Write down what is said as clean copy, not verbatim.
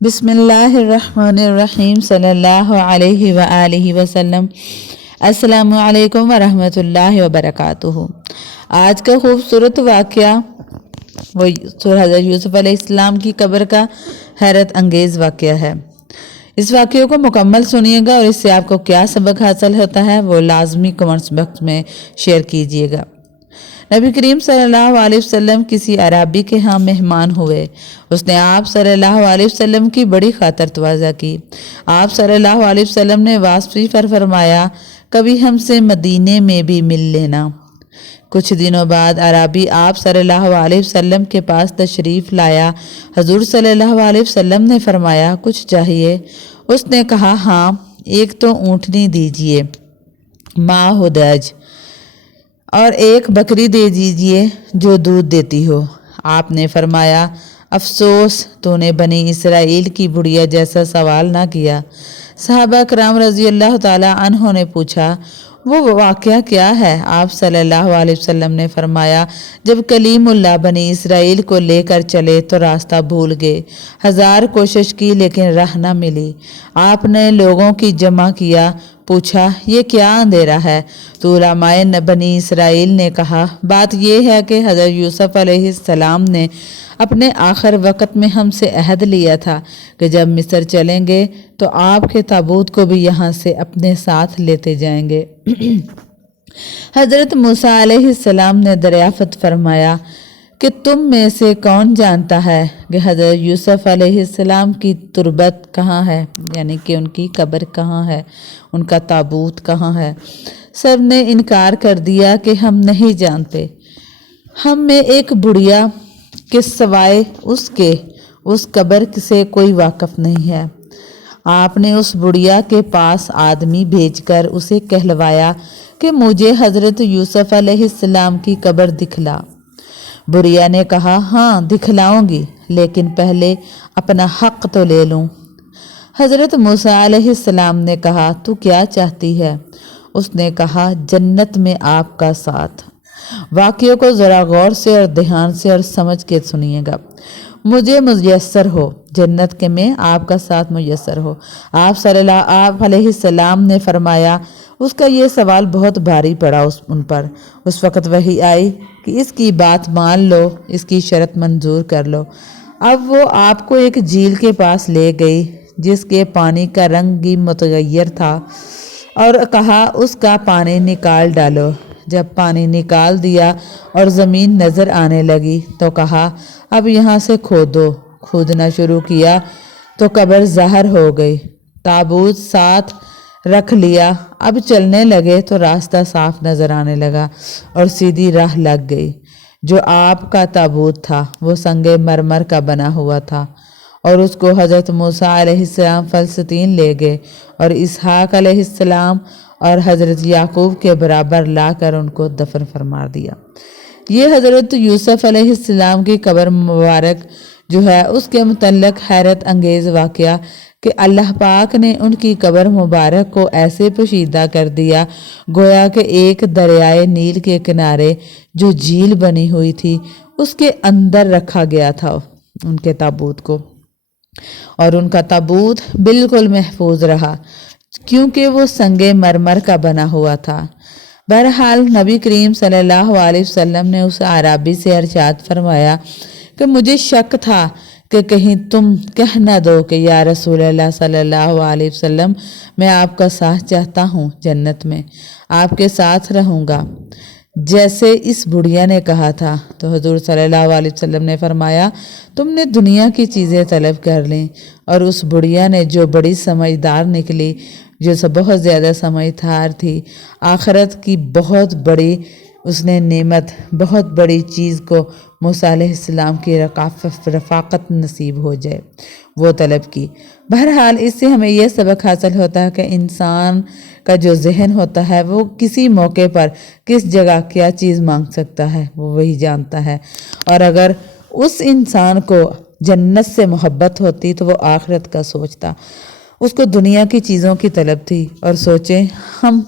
بسم اللہ الرحمن الرحیم صلی اللہ علیہ وآلہ وسلم۔ السلام علیکم ورحمۃ اللہ وبرکاتہ۔ آج کا خوبصورت واقعہ وہ حضرت یوسف علیہ السلام کی قبر کا حیرت انگیز واقعہ ہے۔ اس واقعے کو مکمل سنیے گا اور اس سے آپ کو کیا سبق حاصل ہوتا ہے وہ لازمی کمنٹس باکس میں شیئر کیجیے گا۔ نبی کریم صلی اللہ علیہ وسلم کسی عرابی کے ہاں مہمان ہوئے۔ اس نے آپ صلی اللہ علیہ وسلم کی بڑی خاطر تواضع کی۔ آپ صلی اللہ علیہ وسلم نے واپسی پر فرمایا، کبھی ہم سے مدینے میں بھی مل لینا۔ کچھ دنوں بعد عرابی آپ صلی اللہ علیہ وسلم کے پاس تشریف لایا۔ حضور صلی اللہ علیہ وسلم نے فرمایا، کچھ چاہیے؟ اس نے کہا، ہاں، ایک تو اونٹنی دیجیے ماں ہدج، اور ایک بکری دے دیجیے جو دودھ دیتی ہو۔ آپ نے فرمایا، افسوس تو نے بنی اسرائیل کی بڑھیا جیسا سوال نہ کیا۔ صحابہ کرام رضی اللہ تعالیٰ عنہ نے پوچھا، وہ واقعہ کیا ہے؟ آپ صلی اللہ علیہ وسلم نے فرمایا، جب کلیم اللہ بنی اسرائیل کو لے کر چلے تو راستہ بھول گئے، 1000 کوشش کی لیکن راہ نہ ملی۔ آپ نے لوگوں کی جمع کیا، پوچھا، یہ کیا اندھیرا ہے؟ تو علماء بنی اسرائیل نے کہا، بات یہ ہے کہ حضرت یوسف علیہ السلام نے اپنے آخر وقت میں ہم سے عہد لیا تھا کہ جب مصر چلیں گے تو آپ کے تابوت کو بھی یہاں سے اپنے ساتھ لیتے جائیں گے۔ حضرت موسیٰ علیہ السلام نے دریافت فرمایا کہ تم میں سے کون جانتا ہے کہ حضرت یوسف علیہ السلام کی تربت کہاں ہے، یعنی کہ ان کی قبر کہاں ہے، ان کا تابوت کہاں ہے؟ سب نے انکار کر دیا کہ ہم نہیں جانتے، ہم میں ایک بڑھیا کے سوائے اس قبر سے کوئی واقف نہیں ہے۔ آپ نے اس بڑھیا کے پاس آدمی بھیج کر اسے کہلوایا کہ مجھے حضرت یوسف علیہ السلام کی قبر دکھلا۔ بڑھیا نے کہا، ہاں دکھلاؤں گی، لیکن پہلے اپنا حق تو لے لوں۔ حضرت موسیٰ علیہ السلام نے کہا، تو کیا چاہتی ہے؟ اس نے کہا، جنت میں آپ کا ساتھ۔ واقعے کو ذرا غور سے اور دھیان سے اور سمجھ کے سنیے گا۔ مجھے میسر ہو، جنت کے میں آپ کا ساتھ میسر ہو۔ آپ صلی اللہ علیہ السلام نے فرمایا، اس کا یہ سوال بہت بھاری پڑا ان پر۔ اس وقت وحی آئی کہ اس کی بات مان لو، اس کی شرط منظور کر لو۔ اب وہ آپ کو ایک جھیل کے پاس لے گئی جس کے پانی کا رنگ بھی متغیر تھا، اور کہا، اس کا پانی نکال ڈالو۔ جب پانی نکال دیا اور زمین نظر آنے لگی تو کہا، اب یہاں سے کھودو۔ کھودنا شروع کیا تو قبر ظاہر ہو گئی۔ تابوت ساتھ رکھ لیا۔ اب چلنے لگے تو راستہ صاف نظر آنے لگا اور سیدھی راہ لگ گئی۔ جو آپ کا تابوت تھا وہ سنگ مرمر کا بنا ہوا تھا، اور اس کو حضرت موسیٰ علیہ السلام فلسطین لے گئے اور اسحاق علیہ السلام اور حضرت یعقوب کے برابر لا کر ان کو دفن فرما دیا۔ یہ حضرت یوسف علیہ السلام کی قبر مبارک جو ہے اس کے متعلق حیرت انگیز واقعہ کہ اللہ پاک نے ان کی قبر مبارک کو ایسے پوشیدہ کر دیا گویا کہ ایک دریائے نیل کے کنارے جو جھیل بنی ہوئی تھی اس کے اندر رکھا گیا تھا ان کے تابوت کو، اور ان کا تابوت بالکل محفوظ رہا کیونکہ وہ سنگ مرمر کا بنا ہوا تھا۔ بہرحال نبی کریم صلی اللہ علیہ وسلم نے اس عرابی سے ارشاد فرمایا کہ مجھے شک تھا کہ کہیں تم کہہ نہ دو کہ یا رسول اللہ صلی اللہ علیہ وسلم، میں آپ کا ساتھ چاہتا ہوں، جنت میں آپ کے ساتھ رہوں گا جیسے اس بڑھیا نے کہا تھا۔ تو حضور صلی اللہ علیہ وسلم نے فرمایا، تم نے دنیا کی چیزیں طلب کر لیں، اور اس بڑھیا نے جو بڑی سمجھدار نکلی، جو بہت زیادہ سمجھدار تھی، آخرت کی بہت بڑی اس نے نعمت، بہت بڑی چیز کو موسیٰ علیہ السلام کی رفاقت نصیب ہو جائے، وہ طلب کی۔ بہرحال اس سے ہمیں یہ سبق حاصل ہوتا ہے کہ انسان کا جو ذہن ہوتا ہے وہ کسی موقع پر کس جگہ کیا چیز مانگ سکتا ہے وہ وہی جانتا ہے، اور اگر اس انسان کو جنت سے محبت ہوتی تو وہ آخرت کا سوچتا۔ اس کو دنیا کی چیزوں کی طلب تھی، اور سوچیں ہم